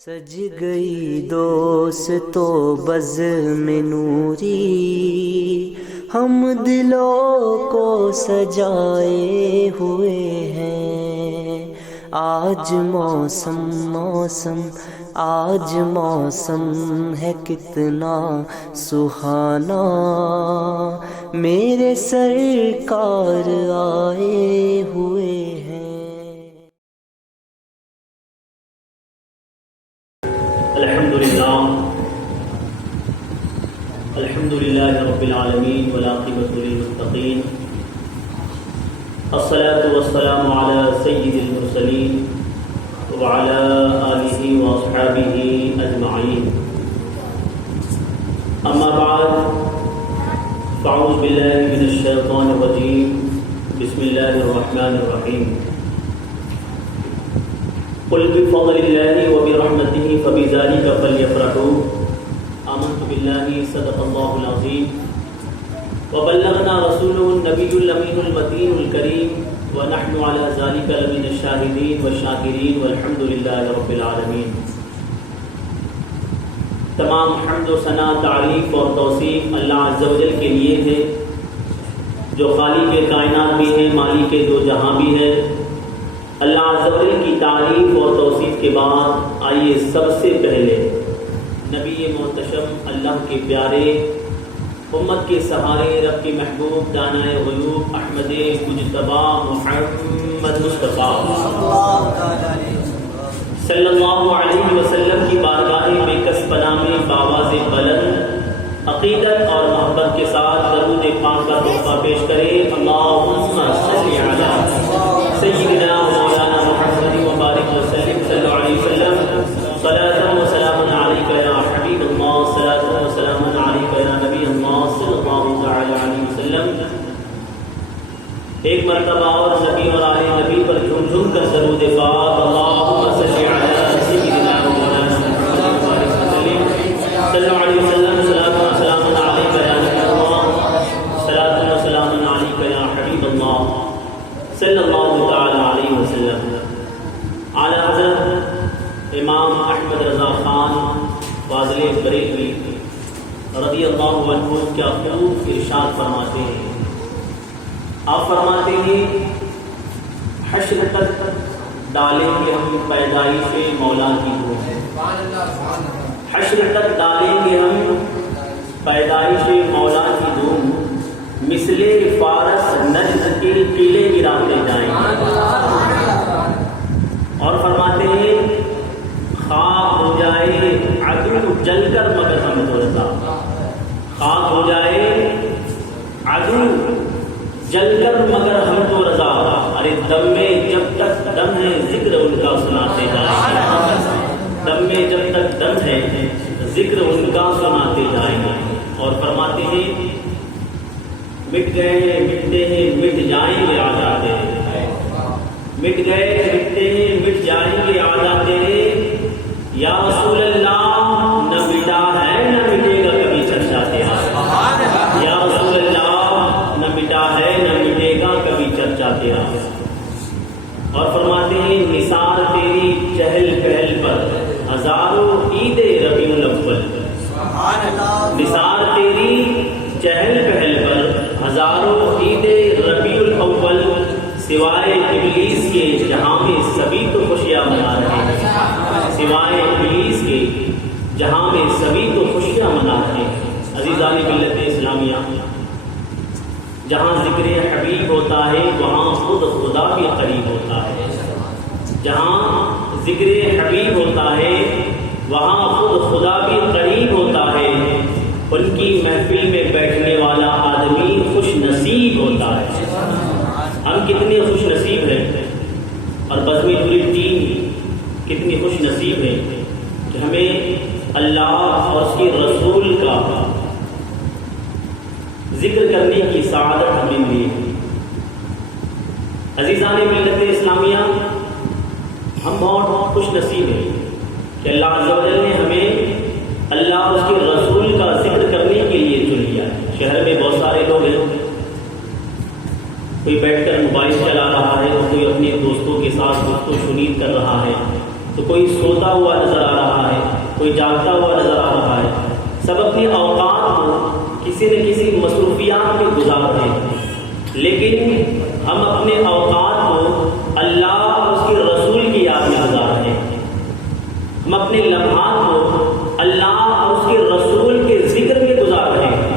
سج گئی دوستو بزم نوری، ہم دلوں کو سجائے ہوئے ہیں۔ آج موسم آج موسم ہے کتنا سہانا، میرے سرکار آئے ہوئے ہیں۔ الحمد للہ رب العالمین والعاقبۃ للمتقین، الصلاة والسلام علی سید المرسلین وعلی آلہ واصحابہ اجمعین، اما بعد فاعوذ باللہ من الشیطان الرجیم، بسم اللہ الرحمن الرحیم۔ قل بفضل اللہ وبرحمتہ فبذلک فلیفرحوا، آمنت باللہ صدق اللہ العظیم وبلغنا رسوله النبی الامین المتین الکریم ونحن علی ذلک لمن الشاہدین والشاکرین والحمد للہ رب العالمین۔ تمام حمد و ثنا، تعریف اور توصیف اللہ عز و جل کے لیے ہے، جو خالق کائنات بھی ہے، مالک دو جہاں بھی ہے۔ اللہ عز و جل کی تعریف اور توصیف کے بعد آئیے سب سے پہلے نبی محتشم، اللہ کے پیارے، امت کے سہارے، رب کے محبوب، دانائے غیوب، احمد مجتبی محمد مصطفیٰ صلی اللہ علیہ وسلم کی بارگاہ بے کس پناہ میں بآواز بلند عقیدت اور محبت کے ساتھ درود پاک کا تحفہ پیش کرے۔ اللہم صل علی سیدنا مولانا محمد وبارک وسلم صلی اللہ علیہ وسلم، صلاۃ و سلام علیک یا حبیب اللہ، صلاۃ و سلام علیک یا نبی اللہ صلی اللہ تعالی علیہ وسلم۔ ایک مرتبہ اور نبی اور آل نبی پر جھوم جھوم کر درود پاک، اللہم صل علی سیدنا مولانا محمد وبارک وسلم صلی اللہ علیہ وسلم، صلاۃ و سلام علیک یا نبی اللہ، صلاۃ و سلام علیک یا حبیب اللہ صلی اللہ تعالی علیہ وسلم۔ اعلی حضرت امام احمد رضا خان فاضل بریلوی رضی اللہ عنہ کیا خوب ارشاد فرماتے ہیں۔ آپ فرماتے ہیں حشر تک ڈالیں گے ہم پیدائش مولا کی دھوم، حشر تک ڈالیں گے ہم پیدائش مولا کی دھوم، مثل فارس نجد کے قلعے گراتے جائیں گے۔ اور فرماتے ہیں خاک ہو جائے عدو جل کر مگر ہم تو رضا، خاک ہو جائے عدو جل کر مگر ہم تو رضا، ارے دم میں جب تک دم ہے ذکر ان کا سناتے جائیں گے، دم میں جب تک دم ہے ذکر ان کا سناتے جائیں گے۔ اور فرماتے ہیں مٹ گئے ہیں مٹتے ہیں مٹ جائیں گے آ جاتے ہیں، مٹ گئے مٹتے ہیں مٹ جائیں گے آ جاتے ہیں، یا رسول اللہ نہ مٹا ہے نہ مٹے گا کبھی چرچا تیرا، یا رسول اللہ نہ مٹا ہے نہ مٹے گا کبھی چرچا تیرا۔ اور فرماتے ہیں نثار تیری چہل پہل پر ہزاروں عید ربیع الاول، نثار تیری چہل پہل پر ہزاروں عید ربیع الاول، سوائے ابلیس کے جہاں میں سبھی تو خوشیاں منا رہے ہیں، سوائے ابلیس کے جہاں میں سبھی تو خوشیاں منا رہے ہیں۔ عزیزان ملت اسلامیہ، جہاں ذکر حبیب ہوتا ہے وہاں خود خدا بھی قریب ہوتا ہے، جہاں ذکر حبیب ہوتا ہے وہاں خود خدا بھی قریب ہوتا ہے، ان کی محفل میں بیٹھنے والا آدمی خوش نصیب ہوتا ہے۔ ہم کتنے خوش نصیب ہیں اور بزم پوری ٹیم کتنی خوش نصیب ہے کہ ہمیں اللہ اور اس کے رسول کا ذکر کرنے کی سعادت ہمیں ملی۔ عزیزان ملت اسلامیہ، ہم بہت خوش نصیب ہیں کہ اللہ عز و جل نے ہمیں اللہ اور اس کے رسول کا ذکر کرنے کے لیے چن لیا ہے۔ شہر میں بہت سارے لوگ ہیں، کوئی بیٹھ کر موبائل چلا رہا ہے، کوئی اپنے دوستوں کے ساتھ گفت و شنید کر رہا ہے، تو کوئی سوتا ہوا نظر آ رہا کوئی جاگتا ہوا نظر آ رہا ہے، سب اپنے اوقات کو کسی نہ کسی مصروفیات میں گزار رہے ہیں، لیکن ہم اپنے اوقات کو اللہ اور اس کے رسول کی یاد میں گزار رہے ہیں۔ ہم اپنے لمحات کو اللہ اور اس کے رسول کے ذکر میں گزار رہے ہیں۔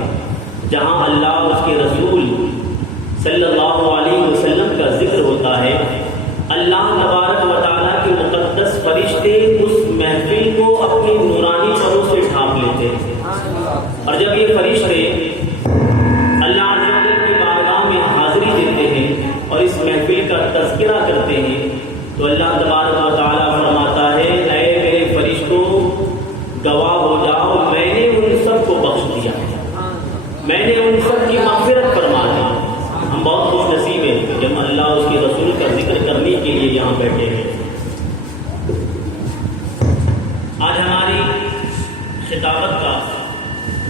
جہاں اللہ اور اس کے رسول صلی اللہ علیہ وسلم کا ذکر ہوتا ہے، اللہ تبارک و تعالیٰ کے مقدس فرشتے اس محفل کو اپنی نورانی پروں سے ڈھانپ لیتے ہیں، اور جب یہ فرشتے اللہ عز و جل کی بارگاہ میں حاضری دیتے ہیں اور اس محفل کا تذکرہ کرتے ہیں، تو اللہ تبارک و تعالیٰ فرماتا ہے، اے میرے فرشتوں گواہ ہو جاؤ، میں نے ان سب کو بخش دیا، میں نے ان سب کی مغفرت فرما دی۔ ہم بہت خوش نصیب ہیں جب اللہ اس کے رسول کا ذکر کرنے کے لیے یہاں بیٹھے ہیں۔ آج ہماری خطابت کا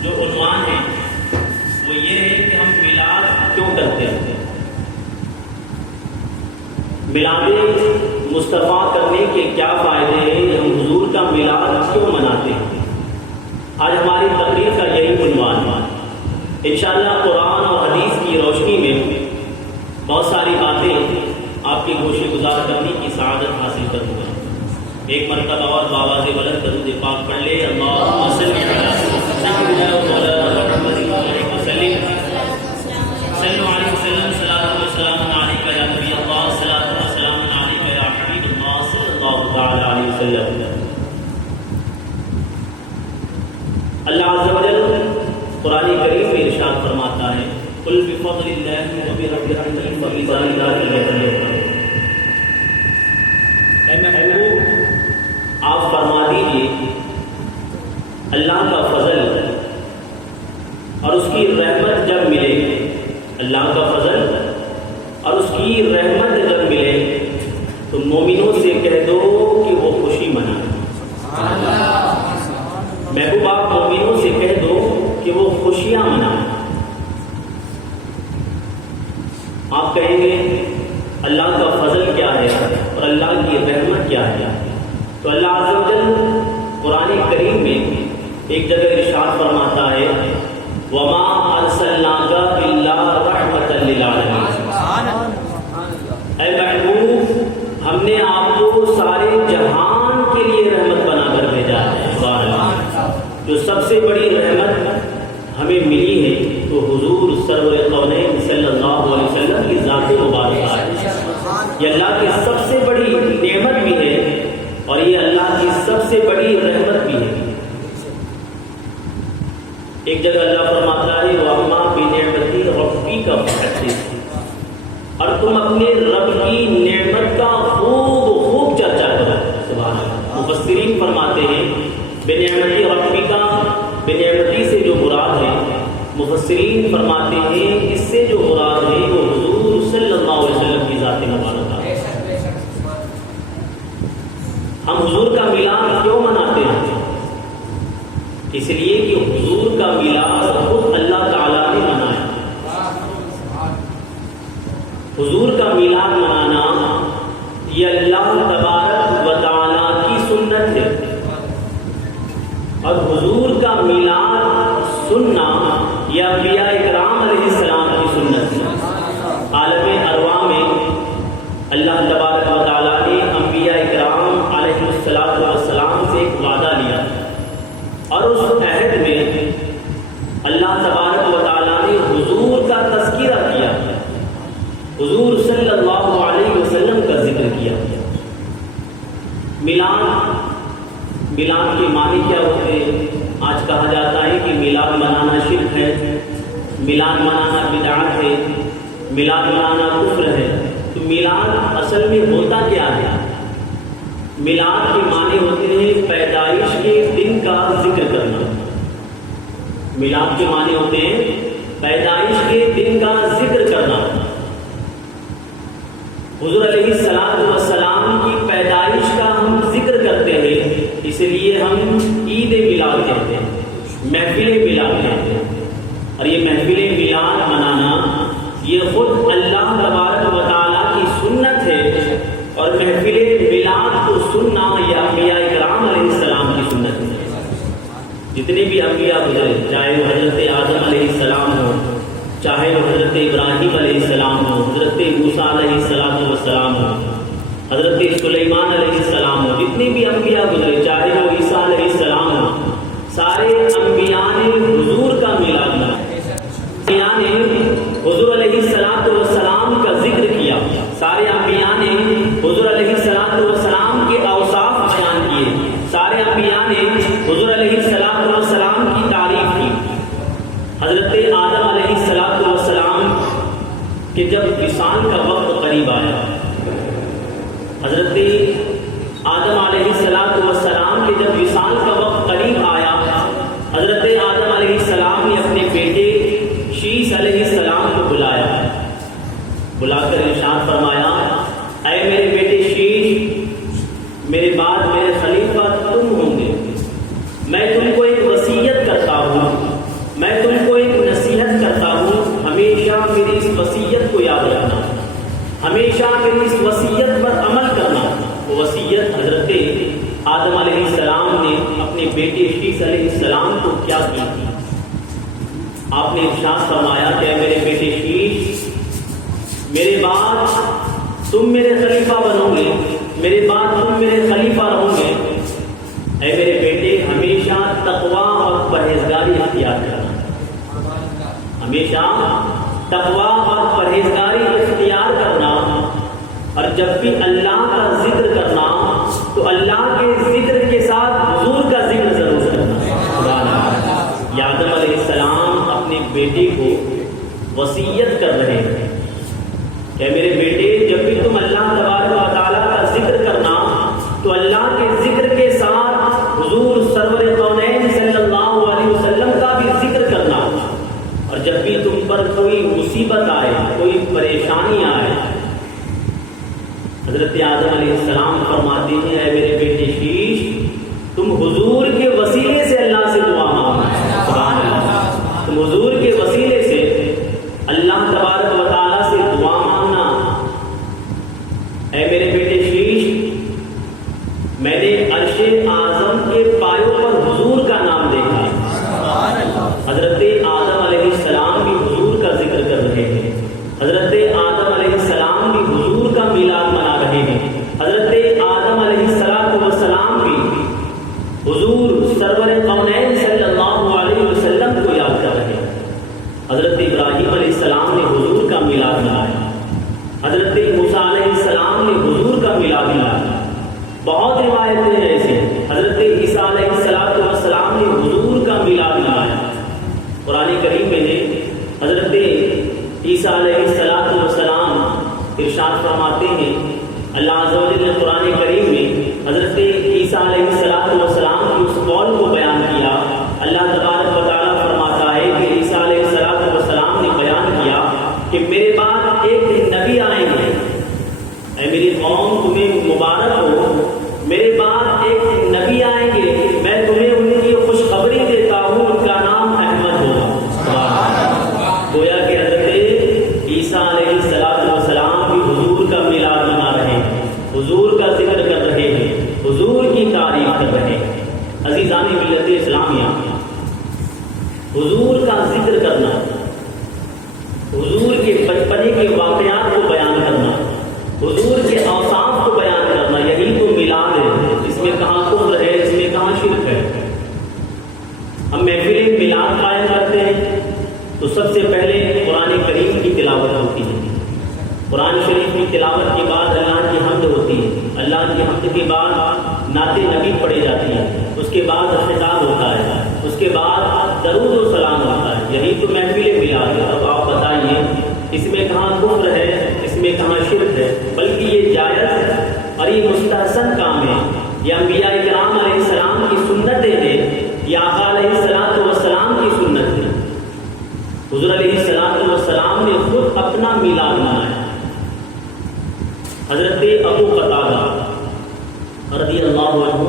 جو عنوان ہے وہ یہ ہے کہ ہم میلاد کیوں کرتے ہیں، میلاد مصطفیٰ کرنے کے کیا فائدے ہیں، ہم حضور کا میلاد کیوں مناتے ہیں۔ آج ہماری تقریر کا یہی عنوان ہے۔ انشاءاللہ قرآن اور حدیث کی روشنی میں بہت ساری باتیں آپ کے گوشے گزار کرنے کی سعادت حاصل کروں گا۔ ایک مرتبہ اور بآواز بلند درود پاک پڑھ لے، اللہم صلی علی سیدنا مولانا محمد وسلم، صلو علیہ وسلم، صلاۃ و سلام علیک یا نبی اللہ، صلاۃ و سلام علیک یا حبیب اللہ صلی اللہ تعالی علیہ وسلم۔ اللہ عز و جل قرآن کریم میں ارشاد فرماتا ہے، قل بفضل اللہ وبرحمتہ فبذلک فلیفرحوا۔ اے محبوب آپ فرما دیجئے اللہ کا فضل اور اس کی رحمت جب ملے، اللہ کا فضل اور اس کی رحمت جب ملے تو مومنوں سے کہہ دو کہ وہ خوشی منائیں۔ محبوب آپ مومنوں سے کہہ دو کہ وہ خوشیاں منائیں۔ آپ کہیں گے اللہ کا فضل کیا ہے اور اللہ کی رحمت کیا ہے، تو اللہ عز و جل قرآن کریم میں ایک جگہ ارشاد فرماتا ہے، وَمَا أَرْسَلْنَاكَ إِلَّا رَحْمَةً لِّلْعَالَمِينَ۔ اے محبوب ہم نے آپ کو سارے جہان کے لیے رحمت بنا کر بھیجا ہے۔ جو سب سے بڑی رحمت ہمیں ملی ہے تو حضور سرور کونین صلی اللہ علیہ وسلم کی ذات مبارکہ ہے۔ یہ اللہ کی سب سے بڑی نعمت بھی ہے اور یہ اللہ کی سب سے بڑی رحمت بھی ہے۔ ایک جگہ اللہ فرماتا ہے، وَأَمَّا بِنِعْمَتِ رَبِّكَ فَحَدِّثْ، اور تم اپنے رب کی نعمت کا خوب چرچا کرو۔ سبحان اللہ۔ مفسرین فرماتے ہیں بنعمتی ربی کا، بنعمتی سے جو مراد ہے، مفسرین فرماتے ہیں اس سے جو مراد ہے وہ حضور صلی اللہ علیہ وسلم کی ذات مبارکہ ہے۔ ہم حضور کا میلاد کیوں مناتے ہیں؟ اس لیے کہ حضور کا میلاد خود اللہ تعالیٰ نے منایا۔ حضور کا میلاد منانا یہ اللہ تبارک و تعالیٰ کی سنت ہے، اور حضور کا میلاد سننا یہ انبیاء اکرام علیہ السلام کی سنت ہے۔ عالم ارواح میں اللہ تبارک و تعالیٰ نے انبیاء اکرام علیہ السلام سے ایک وعدہ لیا، اور اس عہد میں اللہ تبارک و تعالیٰ نے حضور کا تذکرہ کیا، حضور صلی اللہ علیہ وسلم کا ذکر کیا۔ میلاد کے معنی کیا ہوتے ہیں؟ آج کہا جاتا ہے کہ میلاد منانا شرک ہے، میلاد منانا بدعت ہے، میلاد منانا کفر ہے۔ تو میلاد اصل میں ہوتا کیا ہے؟ میلاد کے معنی ہوتے ہیں پیدائش کے دن کا ذکر کرنا۔ میلاد کے معنی ہوتے ہیں پیدائش کے دن کا ذکر کرنا۔ حضور علیہ السلام کی پیدائش کا ہم ذکر کرتے ہیں، اس لیے ہم عید میلاد کہتے ہیں، محفل میلاد کہتے ہیں۔ اور یہ محفل میلاد منانا یہ خود اللہ تبارک و تعالیٰ کی سنت ہے، اور محفل میلاد کو سننا یہ انبیاء کرام علیہ السلام کی سنت ہے۔ جتنے بھی انبیاء گزرے، چاہے وہ حضرت آدم علیہ السلام ہو، چاہے وہ حضرت ابراہیم علیہ السلام ہو، حضرت موسیٰ علیہ السلام ہو، حضرت سلیمان علیہ السلام ہو، جتنے بھی انبیاء گزرے، چاہے وہ عیسیٰ علیہ السلام ہو، سارے انبیاء نے حضور کا میلاد منایا، انبیاء نے حضور علیہ السلام کا ذکر کیا، سارے انبیاء نے حضور علیہ السلام کے اوصاف بیان کیے، سارے انبیاء نے حضور علیہ السلام کی تعریف کی۔ حضرت آدم علیہ السلام کہ جب وصال کا وقت قریب آیا، حضرت آدم علیہ السلام کے جب وصال کا وقت قریب آیا، حضرت آدم علیہ السلام نے اپنے بیٹے شیش علیہ السلام کو بلا کر ارشاد فرمایا، اے میرے بیٹے شیش، میرے بعد میرے خلیفہ تم ہوں گے، میں تم کو ایک وصیت کرتا ہوں، میں تم کو ایک نصیحت کرتا ہوں، ہمیشہ میری اس وصیت کو یاد رکھنا، ہمیشہ میری اس وصیت پر عمل کرنا۔ وہ وصیت حضرت آدم علیہ السلام نے اپنے بیٹے شیش علیہ السلام کو کیا کی تھی؟ آپ نے ارشاد فرمایا کہ میرے بیٹے شیش، میرے بعد تم میرے خلیفہ بنو گے، میرے بعد تم میرے خلیفہ رہو گے، اے میرے بیٹے ہمیشہ تقویٰ اور پرہیزگاری اختیار کرنا، ہمیشہ تقویٰ اور پرہیزگاری اختیار کرنا، اور جب بھی اللہ کا ذکر کرنا تو اللہ کے ذکر کے ساتھ حضور کا ذکر ضرور کرنا۔ آدم علیہ السلام اپنے بیٹے کو وصیت کر رہے ہیں کہ میرے بیٹے جب بھی تم اللہ تبارک و تعالیٰ کا ذکر کرنا تو اللہ کے ذکر کے ساتھ حضور سرور کونین صلی اللہ علیہ وسلم کا بھی ذکر کرنا، اور جب بھی تم پر کوئی مصیبت آئے، کوئی پریشانی آئے، حضرت آدم علیہ السلام فرماتے ہیں اے میرے بیٹے شیش، تم حضور کے وسیلے سے اللہ سے دعا مانگنا، سبحان اللہ، تم حضور کے وسیلے سے اللہ تبارک و تعالیٰ سے دعا مانگنا۔ اے میرے بیٹے شیش، میں نے عرش اعظم کے پایوں پر حضور کا نام دیکھا۔ حضرت آدم علیہ السلام بھی حضور کا ذکر کر رہے ہیں، حضرت آدم علیہ السلام بھی حضور کا میلاد منا رہے ہیں، حضرت آدم علیہ السلام بھی حضور سرور کونین صلی اللہ علیہ وسلم کو یاد کر رہے ہیں۔ حضرت ابراہیم علیہ السلام نے حضور کا میلاد منایا، حضرت موسیٰ علیہ السلام نے حضور کا میلاد منایا، بہت روایتیں ہیں ایسے، حضرت عیسیٰ علیہ السلام نے حضور کا میلاد منایا۔ قرآن کریم میں حضرت عیسیٰ علیہ السلام ارشاد فرماتے ہیں، اللہ عز و جل نے قرآن کریم میں حضرت عیسیٰ علیہ السلام کی اس قول کو بیان کیا۔ اللہ تبارک و تعالیٰ فرماتا ہے کہ عیسیٰ علیہ السلام نے بیان کیا کہ میرے بعد ایک نبی آئیں گے، اے میری قوم تمہیں مبارک ہو، میرے بعد ایک نبی آئیں گے، میں تمہیں ان کی خوشخبری دیتا ہوں، ان کا نام احمد ہوگا۔ گویا کہ حضرت عیسیٰ علیہ السلام بھی حضور کا میلاد منا رہے ہیں، حضور کا ذکر کر رہے ہیں، حضور کی تعریف کر رہے ہیں۔ عزیزان ملت اسلامیہ، حضور کا ذکر کرنا، حضور کے بچپنے کے واقعات کو بیان کرنا، حضور کے اوصاف کو بیان کرنا، یہی تو میلاد ہے۔ اس میں کہاں کفر ہے، اس میں کہاں شرک ہے؟ ہم محفل میلاد قائم کرتے ہیں تو سب سے پہلے قرآن کریم کی تلاوت ہوتی ہے، قرآن شریف کی تلاوت کے بعد اللہ کی حمد ہوتی ہے، اللہ کی حمد کے بعد نعت نبی پڑھی جاتی ہے، اس کے بعد خطاب ہوتا ہے، اس کے بعد درود و سلام ہوتا ہے، یہی تو محفل میلاد ہے۔ اب آپ بتائیے اس میں کہاں کفر ہے، اس میں کہاں شرک ہے؟ بلکہ یہ جائز اور یہ مستحسن کام ہے، یہ انبیاء کرام علیہ السلام کی سنتیں ہیں، یہ آقا علیہ السلام کی سنت ہے۔ حضور علیہ السلام نے خود اپنا میلاد منایا۔ حضرت ابو قتادہ رضی اللہ عنہ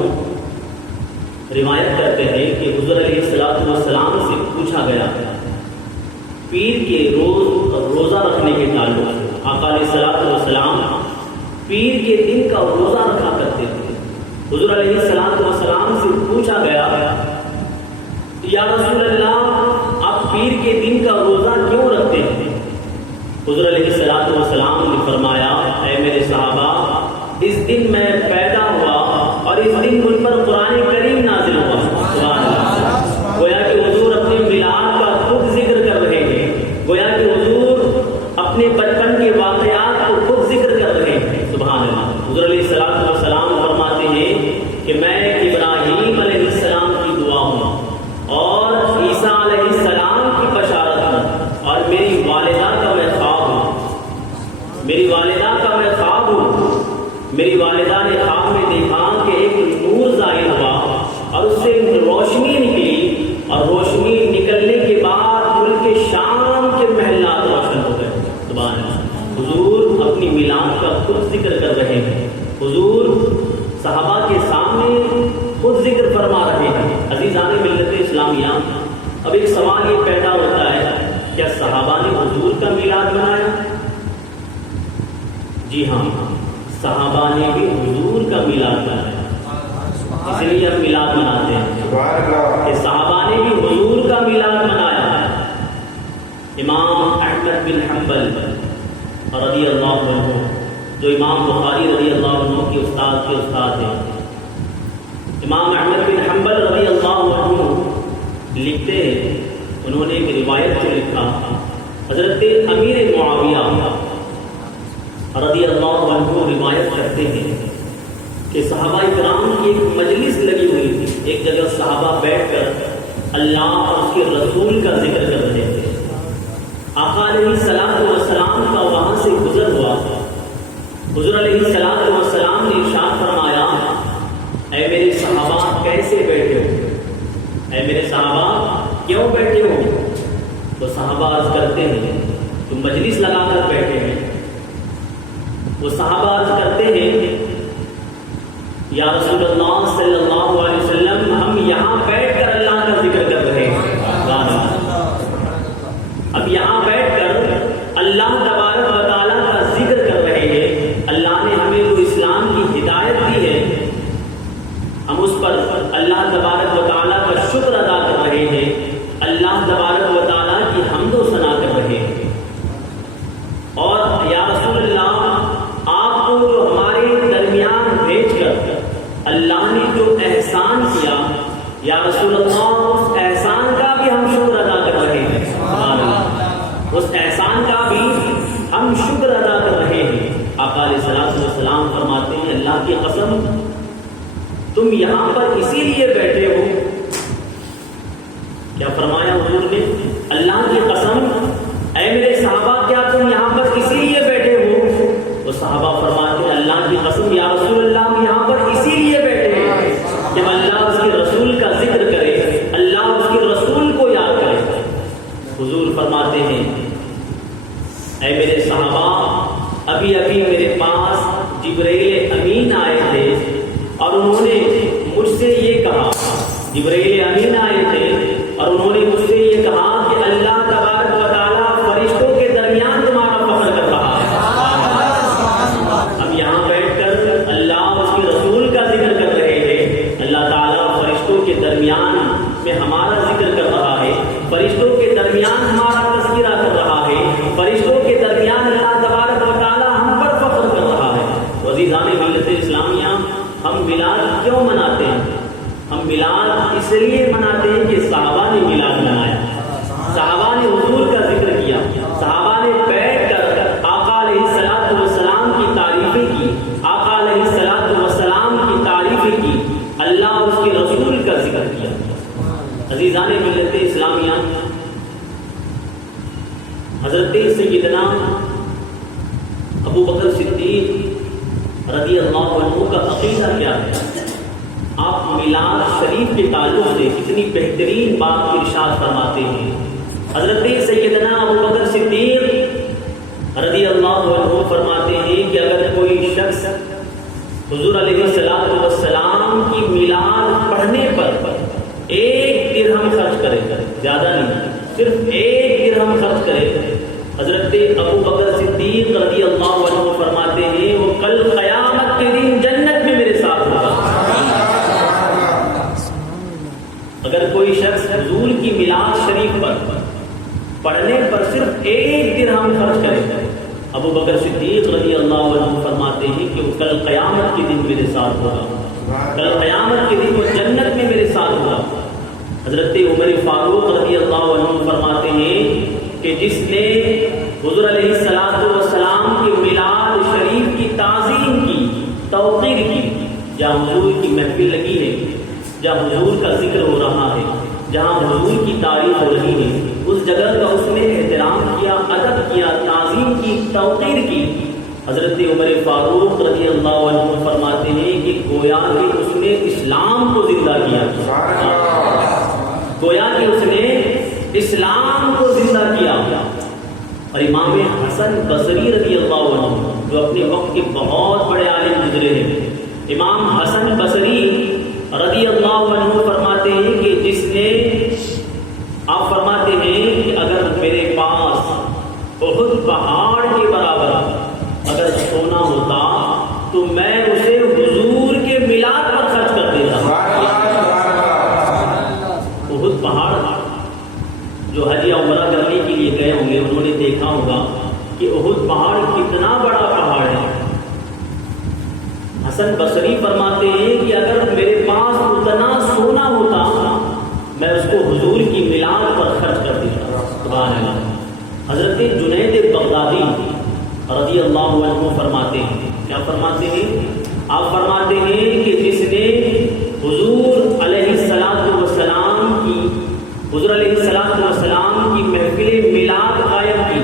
روایت کرتے ہیں کہ حضور علیہ السلام سے پوچھا گیا پیر کے روزہ رکھنے کے تعلق سے۔ آقا علیہ السلام پیر کے دن کا روزہ رکھا کرتے تھے۔ حضور علیہ السلام سے پوچھا گیا فرما رہے ہیں۔ عزیزان ملت اسلامیہ، اب ایک سوال یہ پیدا ہوتا ہے، کیا صحابہ نے حضور کا میلاد منایا؟ جی ہاں، صحابہ نے بھی حضور کا میلاد منایا، اس لیے ہم میلاد مناتے ہیں کہ صحابہ نے بھی حضور کا میلاد منایا ہے۔ امام احمد بن حنبل رضی اللہ عنہ، جو امام بخاری رضی اللہ عنہ کے استاد ہیں، امام احمد بن حنبل رضی اللہ عنہ لکھتے ہیں، انہوں نے ایک روایت کو لکھا، حضرت امیر معاویہ رضی اللہ عنہ روایت کرتے ہیں کہ صحابہ کرام کی ایک مجلس لگی ہوئی تھی، ایک جگہ صحابہ بیٹھ کر اللہ اور اس کے رسول کا ذکر کر رہے تھے۔ آقا علیہ الصلوۃ والسلام کا وہاں سے گزر ہوا، حضور علیہ الصلوۃ والسلام نے ارشاد فرمایا، اے میرے صحابہ کیسے بیٹھے ہو؟ اے میرے صحابہ کیوں بیٹھے ہو؟ تو صحابہ عرض کرتے ہیں، تم مجلس لگا کر بیٹھے ہیں۔ وہ صحابہ عرض کرتے ہیں، یا رسول اللہ صلی اللہ علیہ وسلم، ہم یہاں بیٹھ کر اللہ کا ذکر کر رہے ہیں۔ اب یہاں بیٹھ کر اللہ تبارک و تعالیٰ کا ذکر کر رہے ہیں۔ اللہ نے ہمیں جو اسلام کی ہدایت دی ہے، ہم اس پر اللہ تبارک و تعالیٰ کا شکر ادا کر رہے ہیں، اللہ تبارک و تعالیٰ کی حمد و ثنا کر رہے ہیں۔ اور یا رسول اللہ، آپ کو جو ہمارے درمیان بھیج کر اللہ نے جو احسان کیا، یا رسول اللہ اس احسان کا بھی ہم شکر ادا کر رہے ہیں، اس احسان کا بھی ہم شکر ادا کر رہے ہیں۔ آقا علیہ الصلوۃ والسلام فرماتے ہیں، اللہ کی قسم تم یہاں پر اسی لیے بیٹھے ہو۔ کیا فرمایا حضور نے؟ اللہ کی قسم اے میرے صحابہ کیا تم یہاں پر اسی لیے بیٹھے ہو؟ وہ صحابہ فرماتے ہیں، اللہ کی قسم یا رسول اللہ ہم یہاں پر اسی لیے بیٹھے ہیں کہ اللہ اس کے رسول کا ذکر کرے، اللہ اس کے رسول کو یاد کرے۔ حضور فرماتے ہیں، اے میرے صحابہ ابھی ابھی میرے پاس جبرائیل امین آئے تھے اور انہوں نے مجھ سے یہ کہا، جبرائیل امین آئے تھے اور انہوں نے مجھ سے یہ کہا کہ اللہ تبارک و تعالیٰ فرشتوں کے درمیان تمہارا فخر کر رہا ہے۔ اب یہاں بیٹھ کر اللہ اس کے رسول کا ذکر کر رہے ہیں، اللہ تعالیٰ فرشتوں کے درمیان میں ہمارا ذکر کر رہا ہے، فرشتوں کے درمیان ہمارا تذکرہ کر رہا ہے، فرشتوں کے درمیان اللہ تبارک و تعالیٰ ہم پر فخر کر رہا ہے۔ عزیزان ملت اسلامیہ، ہم میلاد کیوں مناتے ہیں؟ ہم میلاد اس لیے مناتے ہیں کہ صحابہ نے میلاد منایا، صحابہ نے حضور کا ذکر کیا، صحابہ نے بیٹھ کر آقا علیہ الصلوۃ والسلام کی تعریفیں کی، آقا علیہ الصلوۃ والسلام کی تعریفیں کی، اللہ اور اس کے رسول کا ذکر کیا۔ عزیزان ملت اسلامیہ، حضرت سیدنا ابو بکر صدیق رضی اللہ عنہ کا عقیدہ کیا ہے؟ آپ میلاد شریف کے تعلق سے کتنی بہترین بات ارشاد فرماتے ہیں۔ حضرت سیدنا ابو بکر صدیق رضی اللہ عنہ فرماتے ہیں کہ اگر کوئی شخص حضور علیہ الصلوۃ والسلام کی میلاد پڑھنے پر 1 درہم خرچ کرے، زیادہ نہیں، صرف 1 درہم خرچ کرے، حضرت ابو بکر صدیق رضی اللہ عنہ فرماتے ہیں وہ کل قیامت کے دن جنت میں میرے ساتھ ہوگا۔ اگر کوئی شخص حضور کی میلاد شریف پر پڑھنے پر صرف 1 درہم خرچ کرے، ابو بکر صدیق رضی اللہ عنہ فرماتے ہیں کہ وہ کل قیامت کے دن میرے ساتھ ہوگا، کل قیامت کے دن وہ جنت میں میرے ساتھ ہوگا۔ حضرت عمر فاروق رضی اللہ عنہ فرماتے ہیں کہ جس نے حضور علیہ الصلوۃ والسلام کی میلاد شریف کی تعظیم کی، توقیر کی، جہاں حضور کی محفل لگی ہے، جہاں حضور کا ذکر ہو رہا ہے، جہاں حضور کی تعریف ہو رہی ہے، اس جگہ کا اس نے احترام کیا، ادب کیا، تعظیم کی، توقیر کی، حضرت عمر فاروق رضی اللہ عنہ فرماتے ہیں کہ گویا کہ اس نے اسلام کو زندہ کیا، گویا کہ اس نے اسلام کو زندہ کیا۔ اور امام حسن بصری رضی اللہ عنہ جو اپنے وقت کے بہت بڑے عالم گزرے ہیں، امام حسن بصری رضی اللہ عنہ فرماتے ہیں کہ جس نے، آپ فرماتے ہیں کہ اگر میرے پاس احد پہاڑ کے برابر اگر سونا ہوتا تو میں اسے حضور کے میلاد پر خرچ کر دیتا۔ احد پہاڑ جو حج یا عمرہ کرنے کے لیے گئے ہوں گے انہوں نے دیکھا ہوگا کہ احد پہاڑ کتنا بڑا پہاڑ ہے۔ حسن بصری فرماتے ہیں کہ اگر میرے پاس اتنا سونا ہوتا میں اس کو حضور کی میلاد پر خرچ کر دیتا۔ سبحان اللہ۔ حضرت جنید بغدادی رضی اللہ عنہ فرماتے ہیں، کیا فرماتے ہیں؟ آپ فرماتے ہیں کہ جس نے حضور علیہ السلام کی محفل میلاد قائم کی،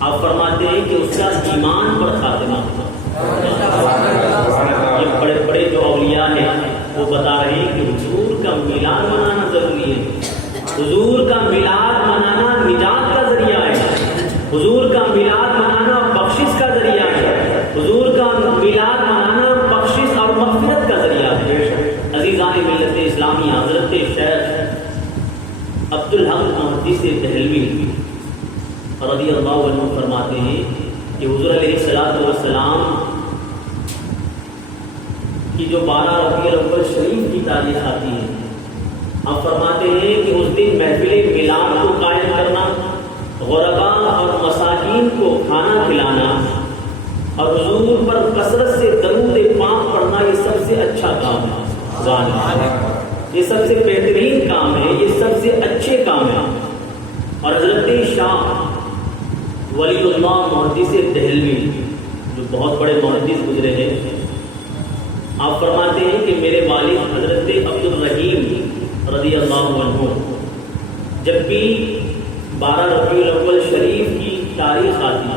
آپ فرماتے ہیں کہ اس کا ایمان پر خاتمہ ہوگا۔ یہ بڑے بڑے جو اولیاء ہیں وہ بتا رہے ہیں کہ حضور کا میلاد منانا ضروری ہے، حضور کا میلاد منانا نجات کا ذریعہ ہے، حضور کا میلاد منانا بخشش کا ذریعہ ہے، حضور کا میلاد منانا بخشش اور مغفرت کا ذریعہ ہے۔ عزیزان ملت اسلامیہ، حضرت شیخ عبدالحق محدث دہلوی رضی اللہ عنہ فرماتے ہیں کہ حضور علیہ السلام کی جو 12 ربیع الاول شریف کی تاریخ آتی ہے، آپ فرماتے ہیں کہ اس دن محفل میلاد کو قائم کرنا، غرباء اور مساکین کو کھانا کھلانا اور حضور پر کثرت سے درود پاک پڑھنا یہ سب سے اچھا کام ہے، یہ سب سے بہترین کام ہے، یہ سب سے اچھے کام ہے۔ اور حضرت شاہ ولی اللہ محدث دہلوی جو بہت بڑے محدث گزرے ہیں، آپ فرماتے ہیں کہ میرے والد حضرت عبد الرحیم رضی اللہ عنہ جب بھی 12 ربیع الاول شریف کی تاریخ آتی،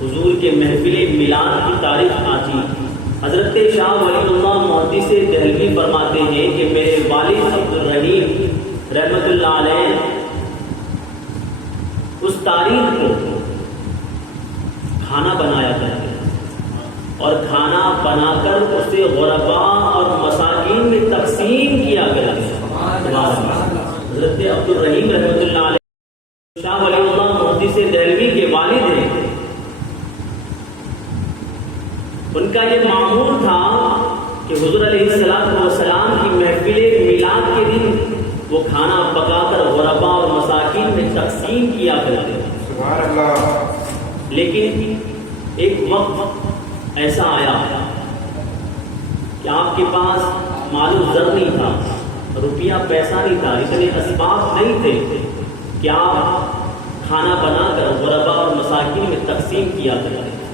حضور کے محفل میلاد کی تاریخ آتی، حضرت شاہ ولی اللہ محدث دہلوی فرماتے ہیں کہ میرے والد عبد الرحیم رحمت اللہ علیہ اس تاریخ کو کھانا بنایا کرتے اور کھانا بنا کر اسے غرباء اور مساکین میں تقسیم کیا کرتے۔ حضرت عبد الرحیم رحمت اللہ علیہ شاہ ولی اللہ محدث دہلوی کے والد ہیں، ان کا یہ معمول تھا کہ حضور علیہ السلام کی محفل میلاد کے دن وہ کھانا پکا کر غرباء اور مساکین میں تقسیم کیا کرتے تھے۔ سبحان اللہ۔ لیکن ایک وقت ایسا آیا کہ آپ کے پاس مال و زر نہیں تھا، روپیہ پیسہ نہیں تھا، اتنے اسباب نہیں تھے کہ آپ کھانا بنا کر غرباء اور مساکین میں تقسیم کیا کرتے تھے۔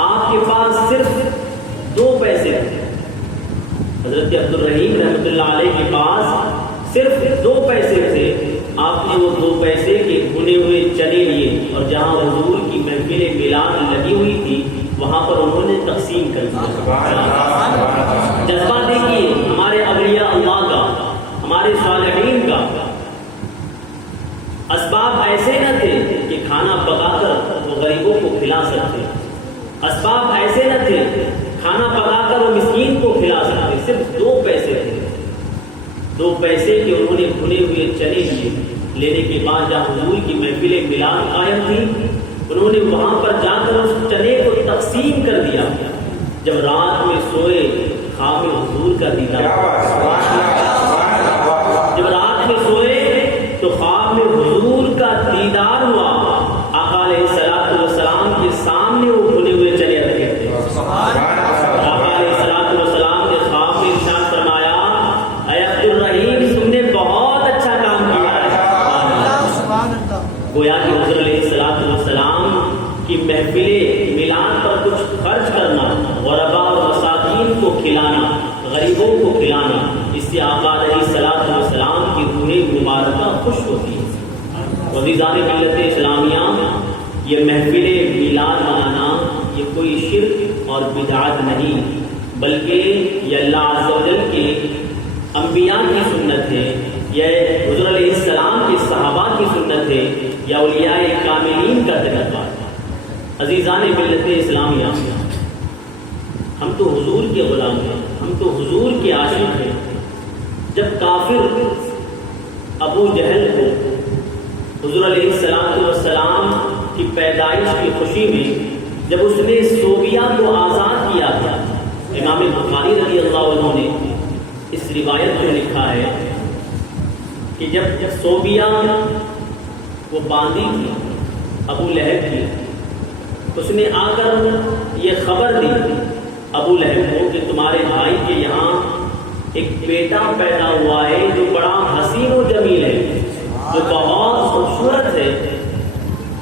آپ کے پاس صرف 2 پیسے تھے۔ حضرت عبد الرحیم رحمت اللہ علیہ کے پاس صرف 2 پیسے تھے۔ آپ نے وہ 2 پیسے کے بنے ہوئے چنے لیے اور جہاں حضور کی محفل میلاد لگی ہوئی تھی وہاں پر انہوں نے تقسیم کر دیا۔ جذبہ دیکھیے ہمارے اولیاء اللہ کا، ہمارے صالحین کا۔ اسباب ایسے نہ تھے کہ کھانا پکا کر وہ غریبوں کو کھلا سکتے، اسباب ایسے نہ تھے کھانا پکا کر وہ مسکین کو کھلا سکتے، صرف 2 پیسے تھے۔ 2 پیسے کے انہوں نے بھنے ہوئے چنے لیے، لینے کے بعد جہاں حضور کی محفل میلاد قائم تھی انہوں نے وہاں پر جا کر اس چنے کو تقسیم کر دیا۔ جب رات میں سوئے خواب میں حضور کا دیدار، جب رات میں سوئے تو خواب میں حضور کا دیدار ہوا۔ آقا علیہ الصلوۃ والسلام کے سامنے وہ بھنے ہوئے چنے رکھے تھے۔ آقا علیہ الصلوۃ والسلام نے خواب میں ارشاد فرمایا، اے عبد الرحیم تم نے بہت اچھا کام کیا ہے۔ گویا کہ حضور علیہ الصلوۃ والسلام کی محفل میلاد پر کچھ خرچ کرنا، غرباء اور مساکین کو کھلانا، غریبوں کو کھلانا، اس سے آقا علیہ الصلوۃ والسلام کی روح مبارکہ خوش ہوتی ہے۔ عزیزان ملت اسلامیہ، یہ محفل میلاد منانا یہ کوئی شرک اور بدعت نہیں، بلکہ یہ اللہ عز و جل کے انبیاء کی سنت ہے، یہ حضور علیہ السلام کے صحابہ کی سنت ہے، یا اولیاء کاملین کا طریقہ ہے۔ عزیزان ملت اسلامیہ، ہم تو حضور کے غلام ہیں، ہم تو حضور کے عاشق ہیں. جب کافر ابو جہل کو حضور علیہ السلام کی پیدائش کی خوشی میں جب اس نے صوبیہ کو آزاد کیا تھا، امام بخاری رضی اللہ عنہ نے اس روایت میں لکھا ہے کہ جب صوبیہ وہ باندھی تھی ابو لہب کی، اس نے آ کر یہ خبر دی ابو لہب کو کہ تمہارے بھائی کے یہاں ایک بیٹا پیدا ہوا ہے جو بڑا حسین و جمیل ہے، جو بہت خوبصورت ہے.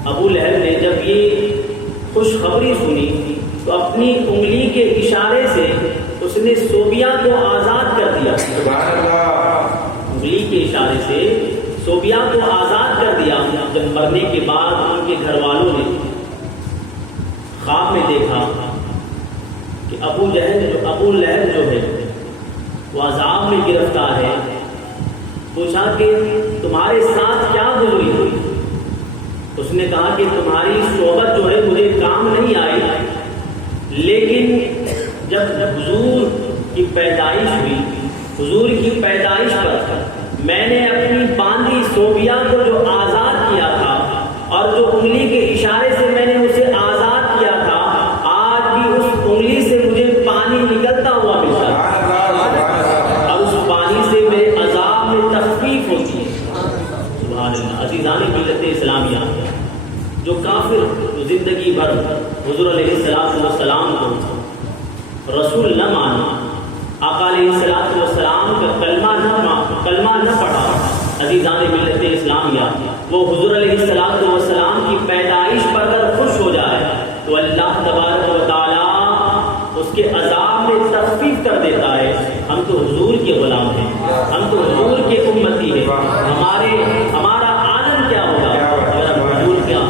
ابو لہب نے جب یہ خوشخبری سنی تو اپنی انگلی کے اشارے سے اس نے صوبیہ کو آزاد کر دیا. انگلی کے اشارے سے صوبیہ کو آزاد کر دیا. جب مرنے کے بعد ان کے گھر والوں نے خواب میں دیکھا کہ ابو لہب جو ہے وہ عذاب میں گرفتار ہے، پوچھا کہ تمہارے ساتھ کیا گزری ہوئی؟ اس نے کہا کہ تمہاری صحبت جو ہے مجھے کام نہیں آئی، لیکن جب حضور کی پیدائش ہوئی، حضور کی پیدائش پر میں نے اپنی باندھی صوبیہ کو جو آزاد کیا تھا اور جو انگلی کے اشارے سے میں نے اسے آزاد کیا تھا، آج بھی اس انگلی سے مجھے پانی نکلتا ہوا ملتا ہے اور اس پانی سے میرے عذاب میں تخفیف ہوتی ہے. سبحان اللہ. عزیزان ملت اسلامیہ، جو کافر جو زندگی بھر حضور علیہ السلام کو رسول نہ مانا، آقا علیہ السلام کا کلمہ نہ پڑھا، عزیزان ملت اسلامیہ، وہ حضور علیہ السلام کی پیدائش پر اگر خوش ہو جائے تو اللہ تبارک و تعالیٰ اس کے عذاب میں تخفیف کر دیتا ہے. ہم تو حضور کے غلام ہیں، ہم تو حضور کے امتی ہیں. ہمارا عالم کیا ہوگا اگر ہم حضور کیا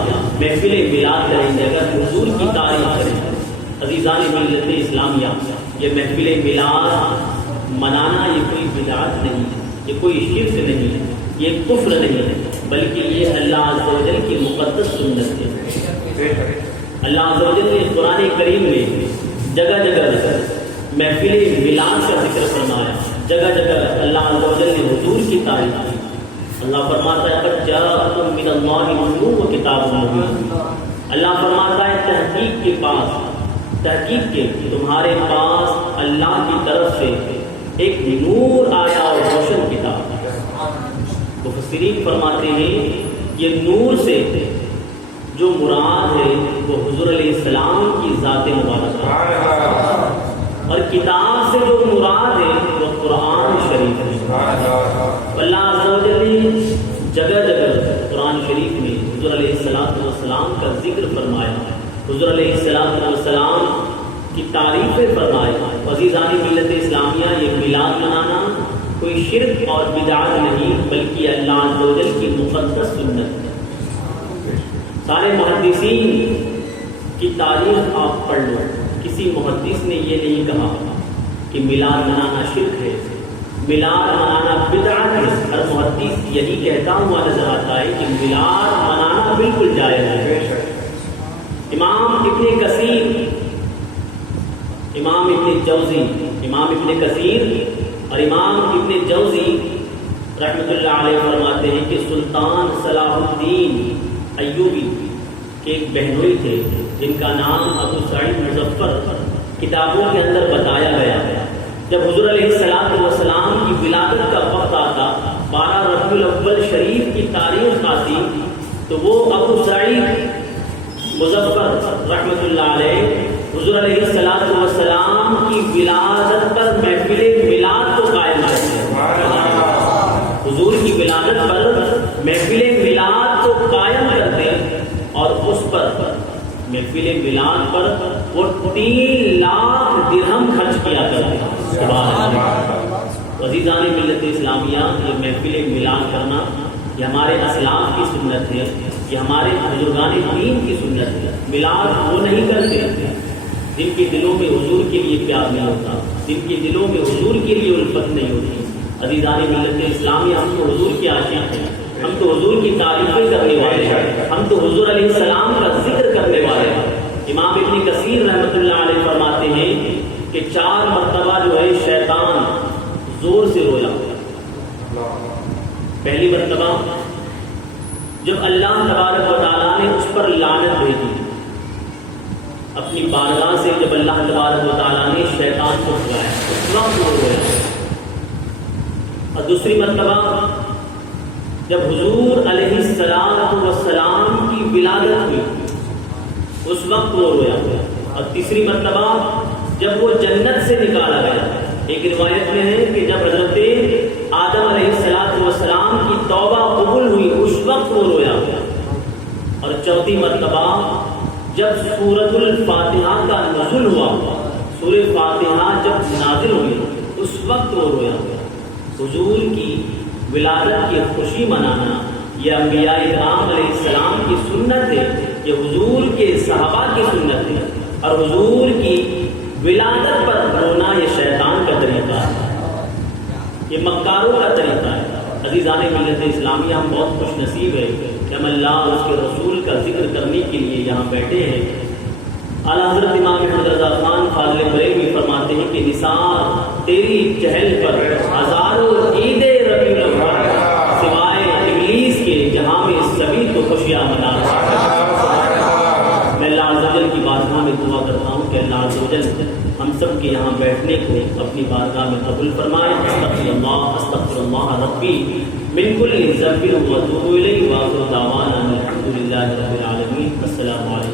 محفل میلاد کریں گے، اگر حضور کی تعریف کریں گے. عزیزان ملت اسلامیہ، یہ محفل میلاد منانا یہ کوئی بدعت نہیں ہے، یہ کوئی شرک نہیں ہے، یہ کفر نہیں ہے، بلکہ یہ اللہ عز و جل کی مقدس سنت ہے. اللہ عز و جل نے قرآن کریم میں جگہ جگہ محفل میلاد کا ذکر فرمایا، جگہ جگہ اللہ عز و جل نے حضور کی تعریف کی. اللہ فرماتا ہے قد جاءکم من اللہ نور و کتاب مبین. اللہ فرماتا ہے تحقیق کے تمہارے پاس اللہ کی طرف سے ایک نور آیا اور روشن کتاب. مفسرین فرماتے ہیں یہ نور سے جو مراد ہے وہ حضور علیہ السلام کی ذات مبارک ہے، اور کتاب سے جو مراد ہے وہ قرآن شریف ہے. اللہ عز و جل نے جگہ جگہ قرآن شریف میں حضور علیہ السلام کا ذکر فرمایا، حضور علیہ السلام کی تعریفیں فرمائی. عزیزان ملت اسلامیہ، یہ میلاد منانا کوئی شرک اور بدعت نہیں، بلکہ اللہ عز و جل کی مقدس سنت ہے. سارے محدثین کی تاریخ آپ پڑھ لو، کسی محدث نے یہ نہیں کہا کہ میلاد منانا شرک ہے، میلاد منانا بدعت ہے. ہر محدث یہی کہتا ہوا نظر آتا ہے کہ میلاد منانا بالکل جائز ہے. امام ابن کثیر، امام ابن جوزی، امام ابن کثیر اور امام ابن جوزی رحمۃ اللہ علیہ فرماتے ہیں کہ سلطان صلاح الدین ایوبی کے ایک بہنوئی تھے جن کا نام ابو سعید مظفر کتابوں کے اندر بتایا گیا ہے. جب حضور علیہ السلام کی ولادت کا وقت آتا، 12 ربیع الاول شریف کی تاریخ آتی، تو وہ ابو سعید مظفر رحمۃ اللہ علیہ حضور علیہ السلام کی ولادت پر محفل میلاد کو قائم کرتے ہیں. حضور کی ولادت پر محفل میلاد کو قائم کرتے ہیں اور اس پر محفل میلاد پر وہ 3 لاکھ درہم خرچ کیا کرتے ہیں. عزیزان ملت اسلامیہ، یہ محفل میلاد کرنا یہ ہمارے اسلاف کی سنت ہے، یہ ہمارے بزرگان دین کی سنت ہے. میلاد وہ نہیں کرتے جن کے دلوں میں حضور کے لیے پیار نہیں ہوتا، جن کے دلوں میں حضور کے لیے الفت نہیں ہوتی. عزیزان ملت اسلامیہ، ہم تو حضور کے عاشق ہیں، ہم تو حضور کی تعریفیں کرنے والے ہیں، ہم تو حضور علیہ السلام کا ذکر کرنے والے ہیں. امام ابن کثیر رحمۃ اللہ علیہ فرماتے ہیں کہ 4 مرتبہ جو ہے شیطان زور سے رویا. پہلی مرتبہ جب اللہ تبارک و تعالیٰ نے اس پر لعنت بھیجی، اپنی بارگاہ سے جب اللہ تبارک و تعالیٰ نے شیطان کو بھگایا اس وقت وہ رویا. اور دوسری مرتبہ جب حضور علیہ السلام کی ولادت ہوئی اس وقت وہ رویا. اور تیسری مرتبہ جب وہ جنت سے نکالا گیا، ایک روایت میں ہے کہ جب حضرت آدم علیہ السلام کی توبہ قبول ہوئی اس وقت وہ رویا. اور چوتھی مرتبہ جب سورۃ الفاتحہ کا نزول ہوا، سورہ فاتحہ جب نازل ہوئی اس وقت وہ رویا. حضور کی ولادت کی خوشی منانا یہ انبیاء کرام علیہ السلام کی سنت ہے، یہ حضور کے صحابہ کی سنت ہے. اور حضور کی ولادت پر رونا یہ شیطان کا طریقہ ہے، یہ مکاروں کا طریقہ ہے. عزیزان ملت اسلامیہ، ہم بہت خوش نصیب ہے کہ ہم اللہ اور اس کے رسول کا ذکر کرنے کے لیے یہاں بیٹھے ہیں. اعلیٰ حضرت امام احمد رضا خان فاضل بریلوی فرماتے ہیں کہ نثار تیری چہل پر ہزاروں عید ربیع الاول سوائے ابلیس کے جہاں میں سبھی تو خوشیاں منا رہا ہے. میں اللہ عز و جل کی بارگاہ میں دعا کرتا ہوں کہ اللہ عز و جل ہم سب کے یہاں بیٹھنے کو اپنی بارگاہ میں قبول فرمائے. استغفر اللہ ربی من کل ذنب و اتوب الیہ، وآخر دعوانا الحمد للہ رب العالمین. السلام علیکم.